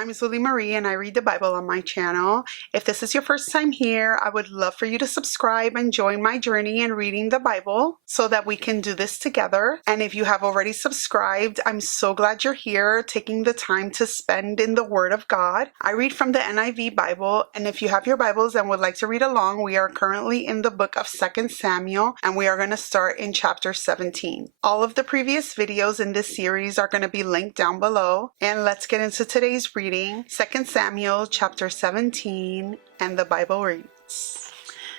I'm Zuli Marie and I read the Bible on my channel. If this is your first time here, I would love for you to subscribe and join my journey in reading the Bible so that we can do this together. And if you have already subscribed, I'm so glad you're here taking the time to spend in the Word of God. I read from the NIV Bible, and if you have your Bibles and would like to read along, we are currently in the book of 2 Samuel and we are going to start in chapter 17. All of the previous videos in this series are going to be linked down below. And let's get into today's reading, 2 Samuel chapter 17, and the Bible reads.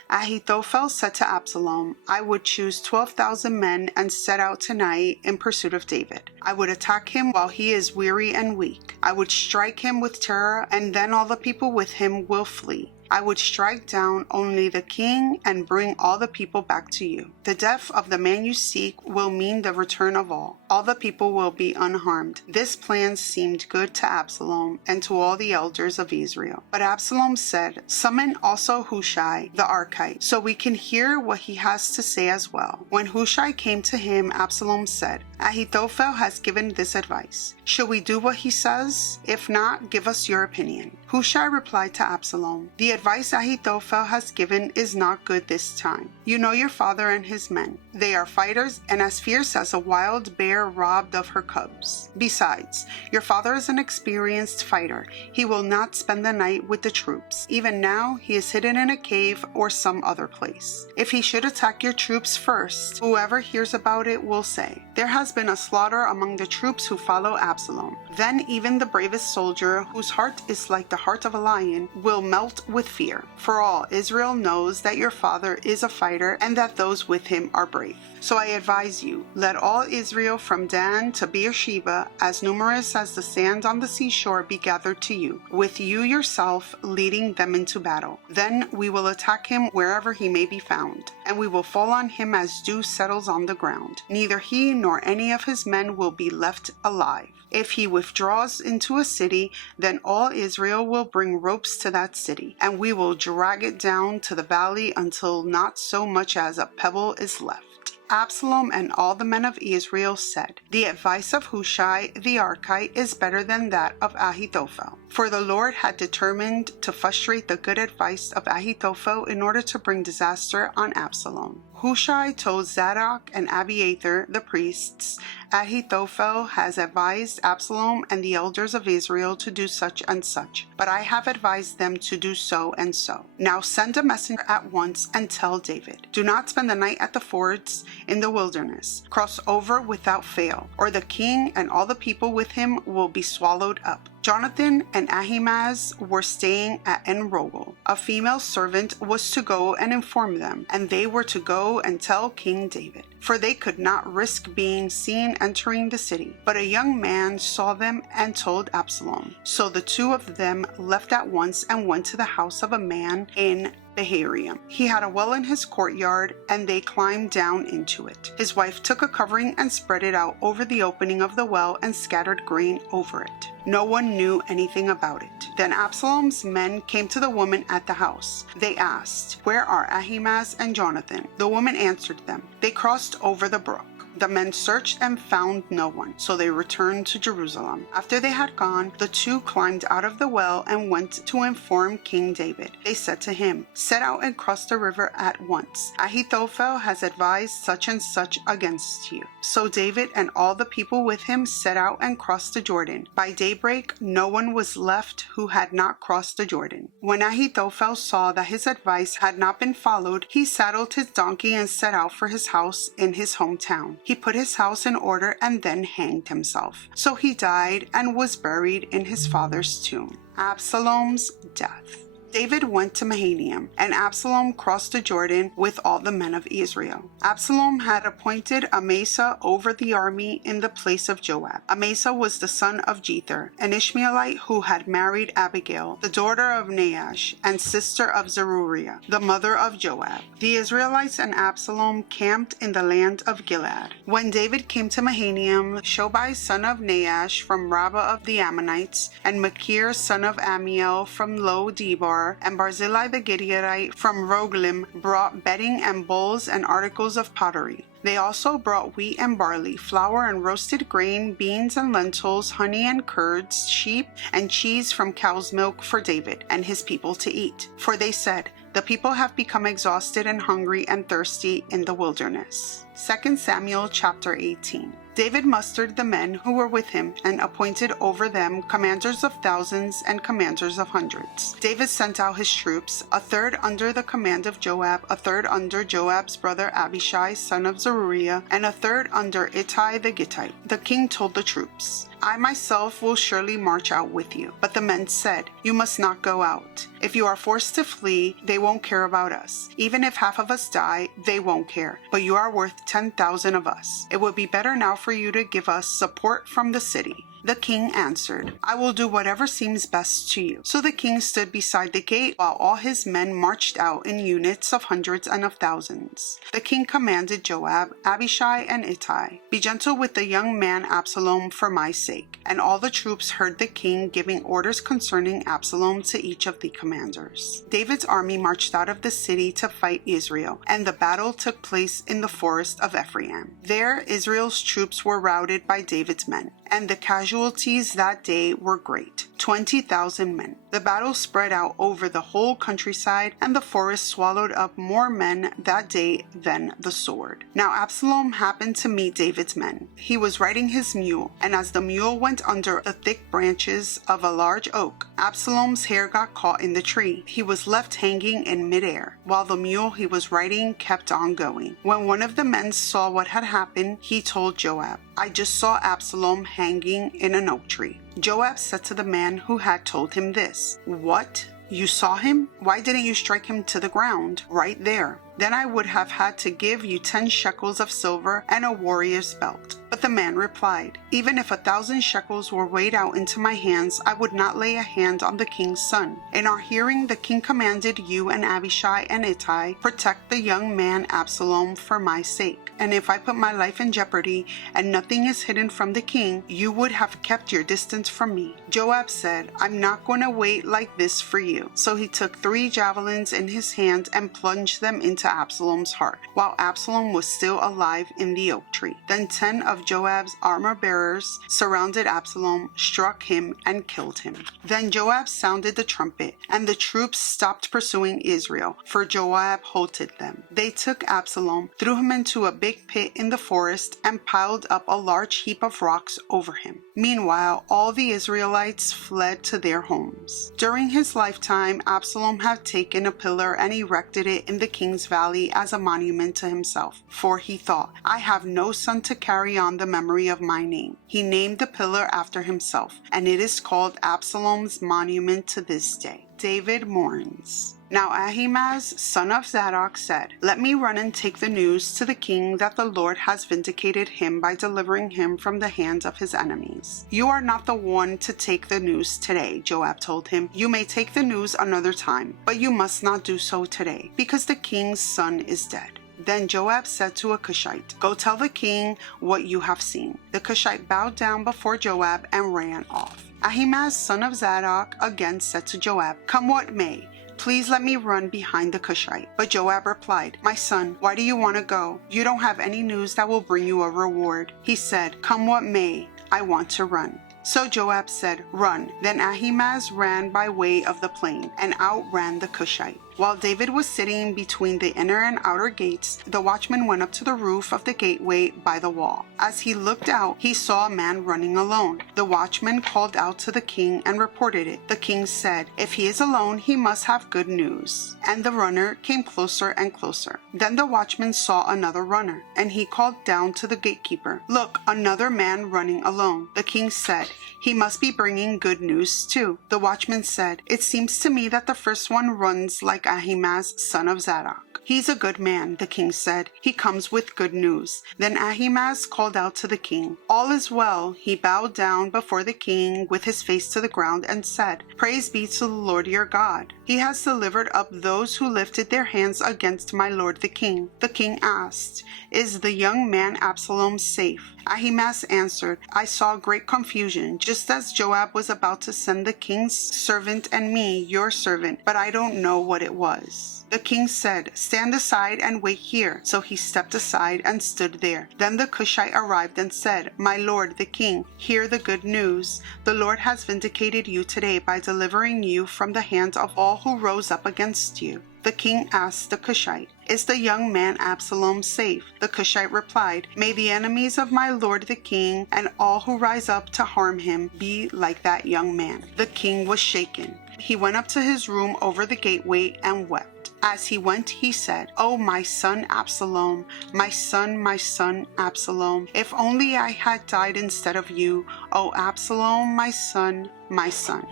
Ahithophel said to Absalom, I would choose 12,000 men and set out tonight in pursuit of David. I would attack him while he is weary and weak. I would strike him with terror, and then all the people with him will flee. I would strike down only the king and bring all the people back to you. The death of the man you seek will mean the return of all. All the people will be unharmed. This plan seemed good to Absalom and to all the elders of Israel. But Absalom said, Summon also Hushai the Archite, so we can hear what he has to say as well. When Hushai came to him, Absalom said, Ahithophel has given this advice. Should we do what he says? If not, give us your opinion. Hushai replied to Absalom, The advice Ahithophel has given is not good this time. You know your father and his men. They are fighters and as fierce as a wild bear robbed of her cubs. Besides, your father is an experienced fighter. He will not spend the night with the troops. Even now, he is hidden in a cave or some other place. If he should attack your troops first, whoever hears about it will say, There has been a slaughter among the troops who follow Absalom. Then even the bravest soldier, whose heart is like the heart of a lion, will melt with fear. For all Israel knows that your father is a fighter and that those with him are brave. So I advise you, let all Israel from Dan to Beersheba, as numerous as the sand on the seashore, be gathered to you, with you yourself leading them into battle. Then we will attack him wherever he may be found, and we will fall on him as dew settles on the ground. Neither he nor any of his men will be left alive. If he withdraws into a city, then all Israel will bring ropes to that city, and we will drag it down to the valley until not so much as a pebble is left. Absalom and all the men of Israel said, The advice of Hushai the Archite is better than that of Ahithophel. For the Lord had determined to frustrate the good advice of Ahithophel in order to bring disaster on Absalom. Hushai told Zadok and Abiathar, the priests, Ahithophel has advised Absalom and the elders of Israel to do such and such, but I have advised them to do so and so. Now send a messenger at once and tell David, Do not spend the night at the fords in the wilderness. Cross over without fail, or the king and all the people with him will be swallowed up. Jonathan and Ahimaaz were staying at En-Rogel. A female servant was to go and inform them, and they were to go and tell King David, for they could not risk being seen entering the city. But a young man saw them and told Absalom. So the two of them left at once and went to the house of a man in Baharium. He had a well in his courtyard, and they climbed down into it. His wife took a covering and spread it out over the opening of the well and scattered grain over it. No one knew anything about it. Then Absalom's men came to the woman at the house. They asked, Where are Ahimaaz and Jonathan? The woman answered them, They crossed over the brook. The men searched and found no one, so they returned to Jerusalem. After they had gone, the two climbed out of the well and went to inform King David. They said to him, Set out and cross the river at once. Ahithophel has advised such and such against you. So David and all the people with him set out and crossed the Jordan. By daybreak, no one was left who had not crossed the Jordan. When Ahithophel saw that his advice had not been followed, he saddled his donkey and set out for his house in his hometown. He put his house in order and then hanged himself. So he died and was buried in his father's tomb. Absalom's death. David went to Mahanaim, and Absalom crossed the Jordan with all the men of Israel. Absalom had appointed Amasa over the army in the place of Joab. Amasa was the son of Jether, an Ishmaelite who had married Abigail, the daughter of Nahash, and sister of Zeruiah, the mother of Joab. The Israelites and Absalom camped in the land of Gilead. When David came to Mahanaim, Shobai son of Nahash from Rabbah of the Ammonites, and Machir son of Amiel from Lo Debar Zophar, and Barzillai the Gileadite from Rogelim brought bedding and bowls and articles of pottery. They also brought wheat and barley, flour and roasted grain, beans and lentils, honey and curds, sheep and cheese from cow's milk for David and his people to eat. For they said, "The people have become exhausted and hungry and thirsty in the wilderness." 2 Samuel chapter 18. David mustered the men who were with him and appointed over them commanders of thousands and commanders of hundreds. David sent out his troops, a third under the command of Joab, a third under Joab's brother Abishai, son of Zeruiah, and a third under Ittai the Gittite. The king told the troops, "I myself will surely march out with you." But the men said, "You must not go out. If you are forced to flee, they won't care about us. Even if half of us die, they won't care. But you are worth 10,000 of us. It would be better now for you to give us support from the city." The king answered, "I will do whatever seems best to you." So the king stood beside the gate while all his men marched out in units of hundreds and of thousands. The king commanded Joab, Abishai, and Ittai, "Be gentle with the young man Absalom for my sake." And all the troops heard the king giving orders concerning Absalom to each of the commanders. David's army marched out of the city to fight Israel, and the battle took place in the forest of Ephraim. There Israel's troops were routed by David's men, and the casualties that day were great, 20,000 men. The battle spread out over the whole countryside, and the forest swallowed up more men that day than the sword. Now Absalom happened to meet David's men. He was riding his mule, and as the mule went under the thick branches of a large oak, Absalom's hair got caught in the tree. He was left hanging in midair, while the mule he was riding kept on going. When one of the men saw what had happened, he told Joab, "I just saw Absalom hanging in an oak tree." Joab said to the man who had told him this, "What? You saw him? Why didn't you strike him to the ground right there? Then I would have had to give you 10 shekels of silver and a warrior's belt." But the man replied, "Even if 1,000 shekels were weighed out into my hands, I would not lay a hand on the king's son. In our hearing, the king commanded you and Abishai and Ittai, protect the young man Absalom for my sake. And if I put my life in jeopardy and nothing is hidden from the king, you would have kept your distance from me." Joab said, "I'm not going to wait like this for you." So he took 3 javelins in his hand and plunged them into Absalom's heart, while Absalom was still alive in the oak tree. Then 10 of Joab's armor-bearers surrounded Absalom, struck him, and killed him. Then Joab sounded the trumpet, and the troops stopped pursuing Israel, for Joab halted them. They took Absalom, threw him into a big pit in the forest, and piled up a large heap of rocks over him. Meanwhile, all the Israelites fled to their homes. During his lifetime, Absalom had taken a pillar and erected it in the king's valley as a monument to himself, for he thought, "I have no son to carry on the memory of my name." He named the pillar after himself, and it is called Absalom's monument to this day. David mourns. Now Ahimaaz, son of Zadok, said, "Let me run and take the news to the king that the Lord has vindicated him by delivering him from the hands of his enemies." "You are not the one to take the news today," Joab told him. "You may take the news another time, but you must not do so today, because the king's son is dead." Then Joab said to a Cushite, "Go tell the king what you have seen." The Cushite bowed down before Joab and ran off. Ahimaaz, son of Zadok, again said to Joab, "Come what may, please let me run behind the Cushite." But Joab replied, "My son, why do you want to go? You don't have any news that will bring you a reward." He said, "Come what may, I want to run." So Joab said, "Run." Then Ahimaaz ran by way of the plain and outran the Cushite. While David was sitting between the inner and outer gates, the watchman went up to the roof of the gateway by the wall. As he looked out, he saw a man running alone. The watchman called out to the king and reported it. The king said, "If he is alone, he must have good news." And the runner came closer and closer. Then the watchman saw another runner, and he called down to the gatekeeper, "Look, another man running alone." The king said, "He must be bringing good news too." The watchman said, "It seems to me that the first one runs like Ahimaaz, son of Zadok." "He's a good man," the king said. "He comes with good news." Then Ahimaaz called out to the king. "All is well." He bowed down before the king with his face to the ground and said, "Praise be to the Lord your God. He has delivered up those who lifted their hands against my lord the king." The king asked, "Is the young man Absalom safe?" Ahimaaz answered, I saw great confusion, just as Joab was about to send the king's servant and me, your servant, but I don't know what it was. The king said, Stand aside and wait here. So he stepped aside and stood there. Then the Cushite arrived and said, My lord, the king, hear the good news. The Lord has vindicated you today by delivering you from the hands of all who rose up against you. The king asked the Cushite, Is the young man Absalom safe? The Cushite replied, May the enemies of my lord the king and all who rise up to harm him be like that young man. The king was shaken. He went up to his room over the gateway and wept. As he went, he said, Oh, my son Absalom, my son Absalom, if only I had died instead of you, O Absalom, my son, my son.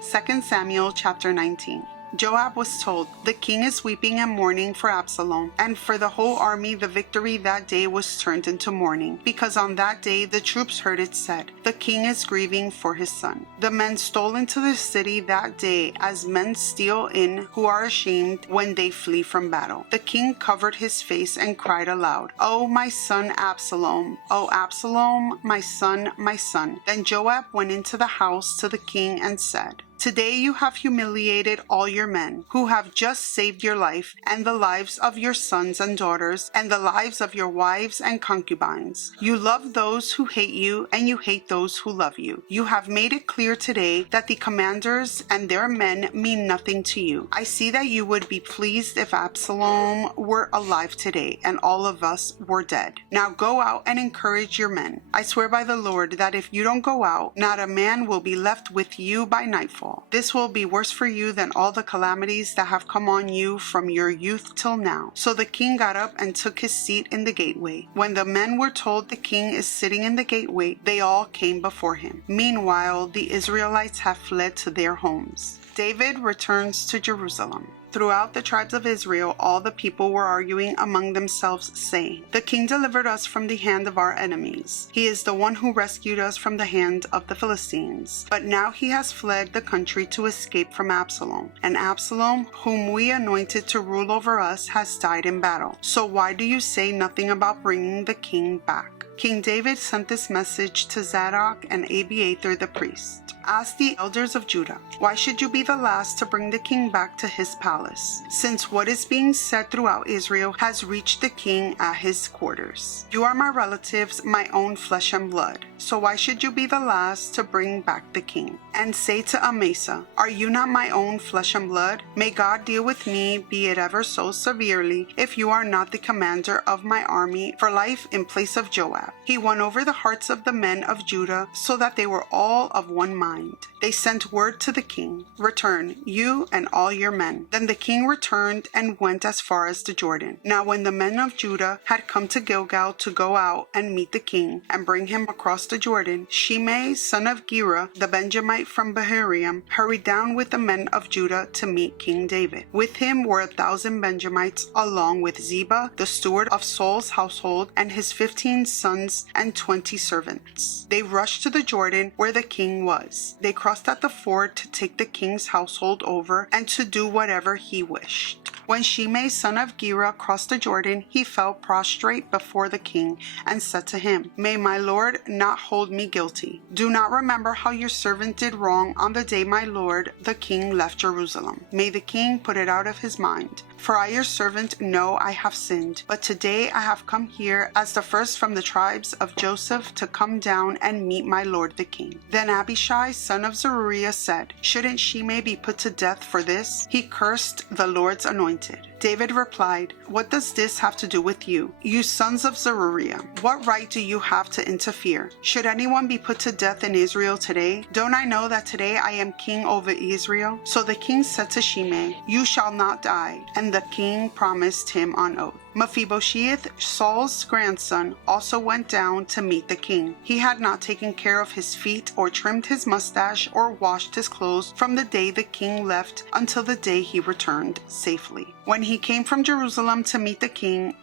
2 Samuel chapter 19. Joab was told, The king is weeping and mourning for Absalom, and for the whole army the victory that day was turned into mourning, because on that day the troops heard it said, The king is grieving for his son. The men stole into the city that day as men steal in who are ashamed when they flee from battle. The king covered his face and cried aloud, Oh, my son Absalom, O Absalom, my son, my son. Then Joab went into the house to the king and said, Today you have humiliated all your men, who have just saved your life, and the lives of your sons and daughters, and the lives of your wives and concubines. You love those who hate you, and you hate those who love you. You have made it clear today that the commanders and their men mean nothing to you. I see that you would be pleased if Absalom were alive today, and all of us were dead. Now go out and encourage your men. I swear by the Lord that if you don't go out, not a man will be left with you by nightfall. This will be worse for you than all the calamities that have come on you from your youth till now. So the king got up and took his seat in the gateway. When the men were told the king is sitting in the gateway, they all came before him. Meanwhile, the Israelites have fled to their homes. David returns to Jerusalem. Throughout the tribes of Israel, all the people were arguing among themselves, saying, The king delivered us from the hand of our enemies. He is the one who rescued us from the hand of the Philistines. But now he has fled the country to escape from Absalom. And Absalom, whom we anointed to rule over us, has died in battle. So why do you say nothing about bringing the king back? King David sent this message to Zadok and Abiathar the priest. Ask the elders of Judah, why should you be the last to bring the king back to his palace, since what is being said throughout Israel has reached the king at his quarters? You are my relatives, my own flesh and blood. So why should you be the last to bring back the king? And say to Amasa, Are you not my own flesh and blood? May God deal with me, be it ever so severely, if you are not the commander of my army for life in place of Joab. He won over the hearts of the men of Judah so that they were all of one mind. They sent word to the king, Return, you and all your men. Then the king returned and went as far as the Jordan. Now when the men of Judah had come to Gilgal to go out and meet the king and bring him across the Jordan, Shimei, son of Gera, the Benjamite from Bahuriam, hurried down with the men of Judah to meet King David. With him were 1,000 Benjamites, along with Ziba, the steward of Saul's household, and his 15 sons and 20 servants. They rushed to the Jordan where the king was. They crossed at the ford to take the king's household over and to do whatever he wished. When Shimei, son of Gera, crossed the Jordan, he fell prostrate before the king and said to him, May my lord not hold me guilty. Do not remember how your servant did wrong on the day my lord, the king, left Jerusalem. May the king put it out of his mind. For I, your servant, know I have sinned. But today I have come here as the first from the tribes of Joseph to come down and meet my lord the king. Then Abishai, son of Zeruiah, said, Shouldn't Shimei be put to death for this? He cursed the Lord's anointed. David replied, What does this have to do with you, you sons of Zeruiah? What right do you have to interfere? Should anyone be put to death in Israel today? Don't I know that today I am king over Israel? So the king said to Shimei, You shall not die. And the king promised him on oath. Mephibosheth, Saul's grandson, also went down to meet the king. He had not taken care of his feet or trimmed his mustache or washed his clothes from the day the king left until the day he returned safely. When he came from Jerusalem to meet the king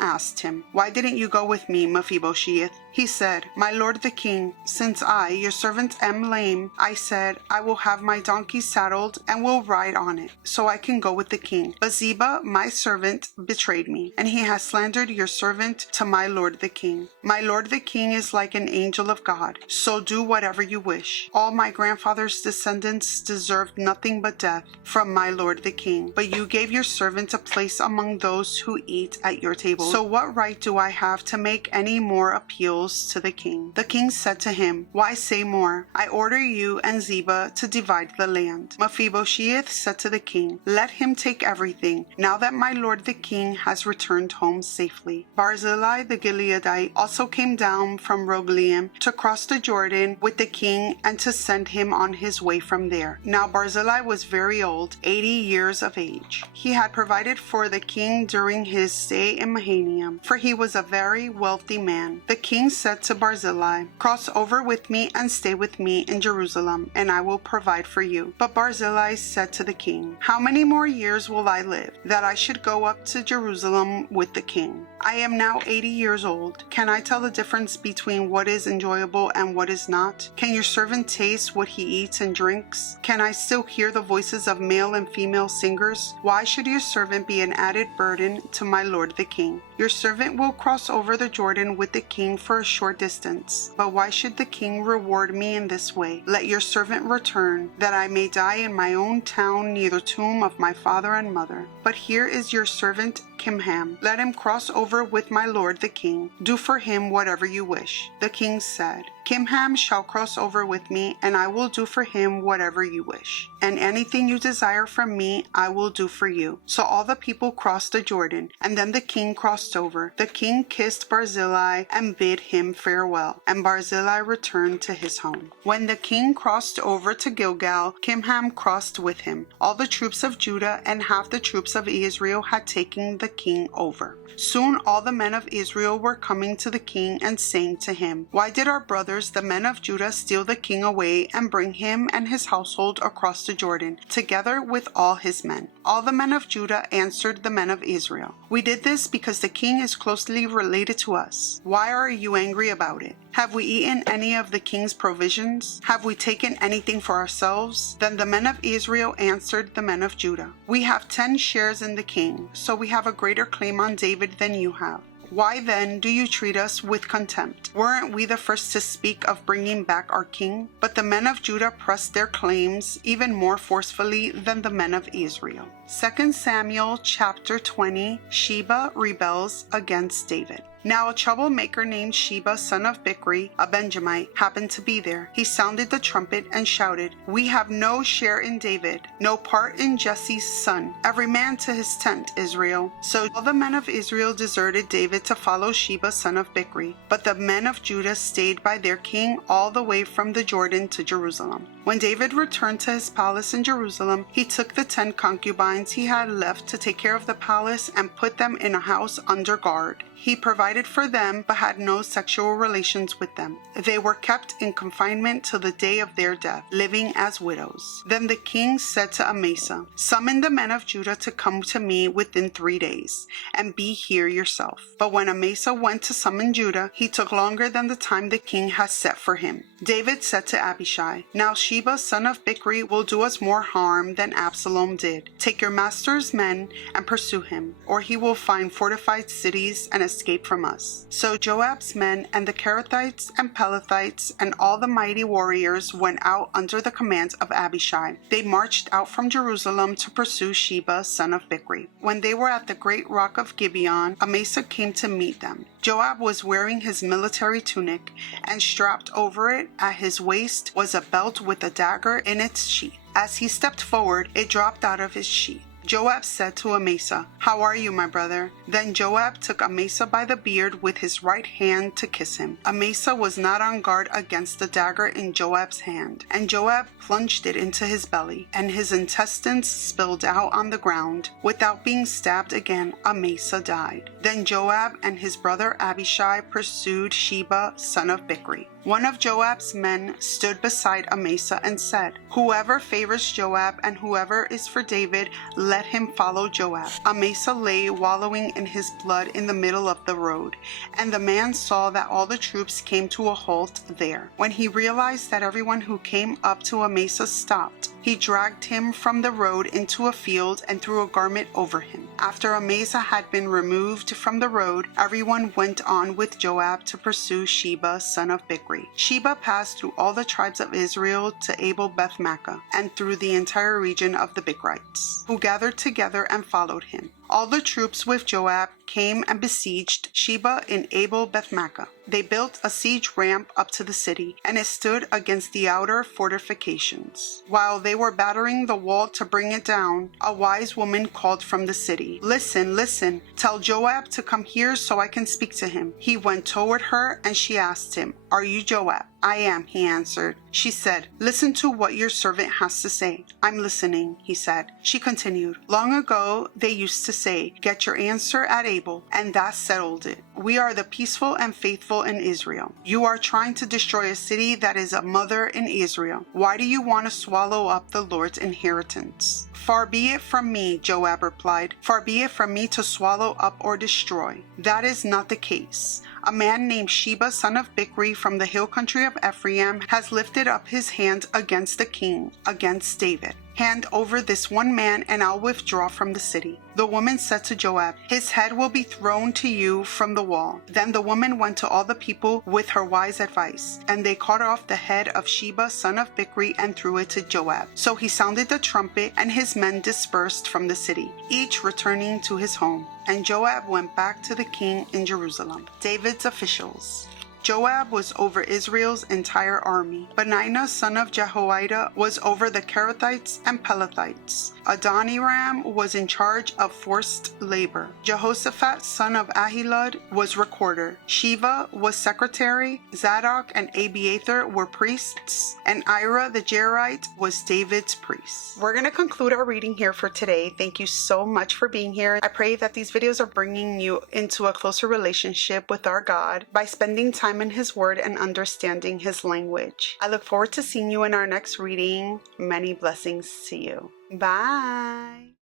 asked him, Why didn't you go with me, Mephibosheth? He said, My lord the king, since I, your servant, am lame, I said, I will have my donkey saddled and will ride on it, so I can go with the king. But Ziba, my servant, betrayed me. and he has slandered your servant to my lord the king. My lord the king is like an angel of God, so do whatever you wish. All my grandfather's descendants deserved nothing but death from my lord the king, but you gave your servant a place among those who eat at your table. So what right do I have to make any more appeals to the king?" The king said to him, "Why say more? I order you and Ziba to divide the land." Mephibosheth said to the king, "Let him take everything, now that my lord the king has returned home safely." Barzillai the Gileadite also came down from Rogelium to cross the Jordan with the king and to send him on his way from there. Now Barzillai was very old, 80 years of age. He had provided for the king during his stay in Mahanaim, for he was a very wealthy man. The king said to Barzillai, "Cross over with me and stay with me in Jerusalem, and I will provide for you." But Barzillai said to the king, "How many more years will I live, that I should go up to Jerusalem with the king? I am now 80 years old. Can I tell the difference between what is enjoyable and what is not? Can your servant taste what he eats and drinks? Can I still hear the voices of male and female singers? Why should your servant be an added burden to my lord the king? Your servant will cross over the Jordan with the king for a short distance. But why should the king reward me in this way? Let your servant return, that I may die in my own town near the tomb of my father and mother. But here is your servant Kimham. Let him cross over with my lord the king. Do for him whatever you wish." The king said, "Kimham shall cross over with me, and I will do for him whatever you wish. And anything you desire from me, I will do for you." So all the people crossed the Jordan, and then the king crossed over. The king kissed Barzillai and bid him farewell, and Barzillai returned to his home. When the king crossed over to Gilgal, Kimham crossed with him. All the troops of Judah and half the troops of Israel had taken the king over. Soon all the men of Israel were coming to the king and saying to him, "Why did our brothers, the men of Judah, steal the king away and bring him and his household across the Jordan, together with all his men?" All the men of Judah answered the men of Israel, "We did this because the king is closely related to us. Why are you angry about it? Have we eaten any of the king's provisions? Have we taken anything for ourselves?" Then the men of Israel answered the men of Judah, "We have 10 shares in the king, so we have a greater claim on David than you have. Why then do you treat us with contempt? Weren't we the first to speak of bringing back our king?" But the men of Judah pressed their claims even more forcefully than the men of Israel. 2 Samuel chapter 20, Sheba rebels against David. Now a troublemaker named Sheba, son of Bichri, a Benjamite, happened to be there. He sounded the trumpet and shouted, "We have no share in David, no part in Jesse's son. Every man to his tent, Israel." So all the men of Israel deserted David to follow Sheba, son of Bichri. But the men of Judah stayed by their king all the way from the Jordan to Jerusalem. When David returned to his palace in Jerusalem, he took the 10 concubines he had left to take care of the palace and put them in a house under guard. He provided for them but had no sexual relations with them. They were kept in confinement till the day of their death, living as widows. Then the king said to Amasa, "Summon the men of Judah to come to me within 3 days, and be here yourself." But when Amasa went to summon Judah, he took longer than the time the king had set for him. David said to Abishai, "Now Sheba, son of Bichri, will do us more harm than Absalom did. Take your master's men and pursue him, or he will find fortified cities and escape from us." So Joab's men and the Kerethites and Pelethites and all the mighty warriors went out under the command of Abishai. They marched out from Jerusalem to pursue Sheba, son of Bichri. When they were at the great rock of Gibeon, Amasa came to meet them. Joab was wearing his military tunic, and strapped over it at his waist was a belt with a dagger in its sheath. As he stepped forward, it dropped out of his sheath. Joab said to Amasa, "How are you, my brother?" Then Joab took Amasa by the beard with his right hand to kiss him. Amasa was not on guard against the dagger in Joab's hand, and Joab plunged it into his belly, and his intestines spilled out on the ground. Without being stabbed again, Amasa died. Then Joab and his brother Abishai pursued Sheba, son of Bichri. One of Joab's men stood beside Amasa and said, "Whoever favors Joab and whoever is for David, let him follow Joab." Amasa lay wallowing in his blood in the middle of the road, and the man saw that all the troops came to a halt there. When he realized that everyone who came up to Amasa stopped, He dragged him from the road into a field and threw a garment over him. After Amasa had been removed from the road, everyone went on with Joab to pursue Sheba, son of Bichri. Sheba passed through all the tribes of Israel to Abel-Beth-maachah, and through the entire region of the Bichrites, who gathered together and followed him. All the troops with Joab came and besieged Sheba in Abel-Beth-maachah. They built a siege ramp up to the city, and it stood against the outer fortifications. While they were battering the wall to bring it down, a wise woman called from the city, "Listen, listen, tell Joab to come here so I can speak to him." He went toward her, and she asked him, "Are you Joab?" "I am," he answered. She said, "Listen to what your servant has to say." "I'm listening," he said. She continued, "Long ago they used to say, 'Get your answer at Abel,' and that settled it. We are the peaceful and faithful in Israel. You are trying to destroy a city that is a mother in Israel. Why do you want to swallow up the Lord's inheritance?" "Far be it from me," Joab replied. "Far be it from me to swallow up or destroy. That is not the case. A man named Sheba, son of Bichri, from the hill country of Ephraim, has lifted up his hand against the king, against David. Hand over this one man, and I'll withdraw from the city." The woman said to Joab, "His head will be thrown to you from the wall." Then the woman went to all the people with her wise advice, and they cut off the head of Sheba, son of Bichri, and threw it to Joab. So he sounded the trumpet, and his men dispersed from the city, each returning to his home. And Joab went back to the king in Jerusalem. David's officials. Joab was over Israel's entire army. Benaiah, son of Jehoiada, was over the Kerethites and Pelethites. Adoniram was in charge of forced labor. Jehoshaphat, son of Ahilud, was recorder. Sheva was secretary. Zadok and Abiathar were priests. And Ira the Jairite was David's priest. We're going to conclude our reading here for today. Thank you so much for being here. I pray that these videos are bringing you into a closer relationship with our God by spending time in His Word and understanding His language. I look forward to seeing you in our next reading. Many blessings to you. Bye.